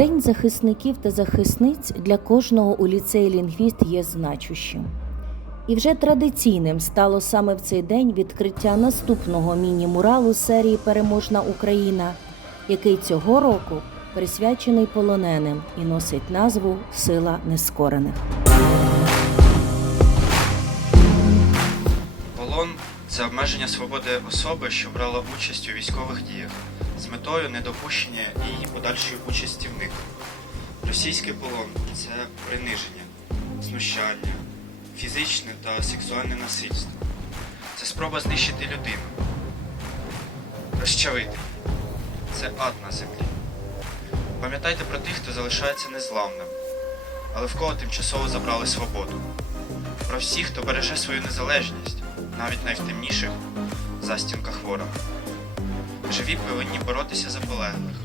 День захисників та захисниць для кожного у ліцеї лінгвіст є значущим. І вже традиційним стало саме в цей день відкриття наступного міні-муралу серії Переможна Україна, який цього року присвячений полоненим і носить назву Сила нескорених. Полон це обмеження свободи особи, що брала участь у військових діях метою недопущення її подальшої участі в них. Російський полон це приниження, знущання, фізичне та сексуальне насильство. Це спроба знищити людину, розчавити. Це ад на землі. Пам'ятайте про тих, хто залишається незламним, але в кого тимчасово забрали свободу про всіх, хто береже свою незалежність, навіть найвтемніших застінках ворога. Живі повинні боротися за полеглих,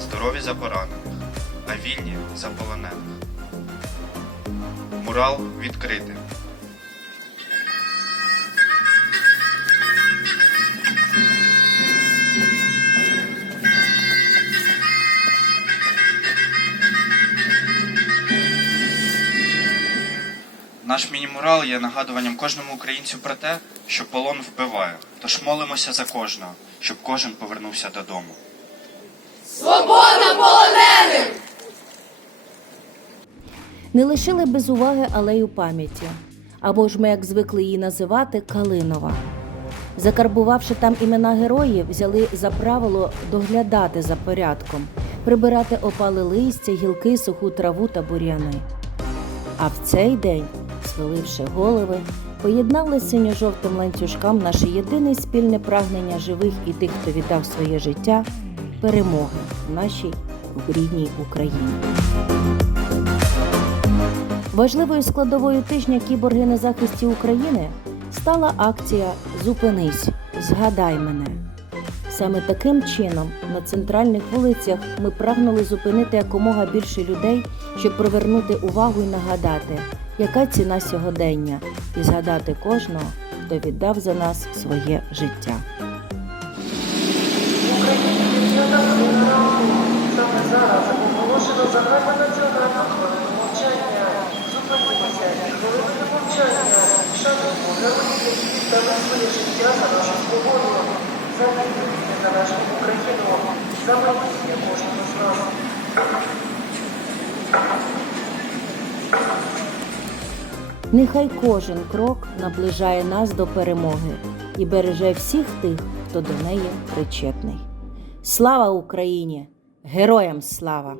здорові за поранених, а вільні за полонених. Мурал відкритий. Наш мінімурал є нагадуванням кожному українцю про те, що полон вбиває. Тож молимося за кожного, щоб кожен повернувся додому. Не лишили без уваги алею пам'яті, або ж ми, як звикли її називати, Калинова. Закарбувавши там імена героїв, взяли за правило доглядати за порядком, прибирати опали листя, гілки, суху траву та бур'яни. А в цей день, схиливши голови, поєднали синьо-жовтим ланцюжкам наше єдине спільне прагнення живих і тих, хто віддав своє життя перемоги в нашій рідній Україні. Важливою складовою тижня кіборги на захисті України стала акція Зупинись, згадай мене. Саме таким чином на центральних вулицях ми прагнули зупинити якомога більше людей, щоб привернути увагу і нагадати, яка ціна сьогодення, і згадати кожного, хто віддав за нас своє життя. Саме зараз оголошено загальнонаціональну хвилину мовчання. Зупинитися і хвилиною мовчання. Шануємо героїв, які віддали своє життя за нашу свободу, за вільну і незалежну Україну, за майбутнє кожного з нас. Нехай кожен крок наближає нас до перемоги і береже всіх тих, хто до неї причетний. Слава Україні! Героям слава!